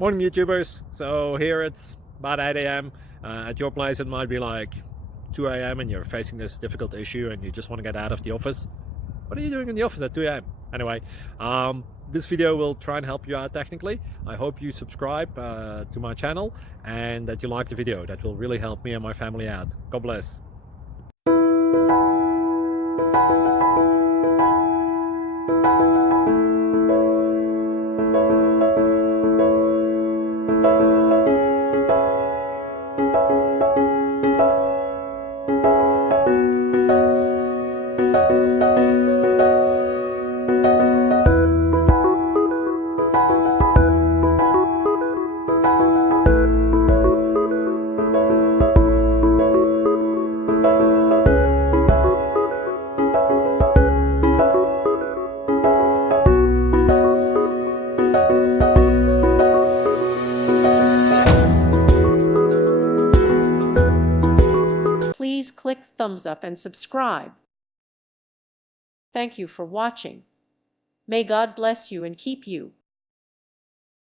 Morning, YouTubers. So here it's about 8 a.m. At your place, it might be like 2 a.m. and you're facing this difficult issue and you just want to get out of the office. What are you doing in the office at 2 a.m.? Anyway, this video will try and help you out technically. I hope you subscribe to my channel and that you like the video. That will really help me and my family out. God bless. Please click thumbs up and subscribe. Thank you for watching. May God bless you and keep you.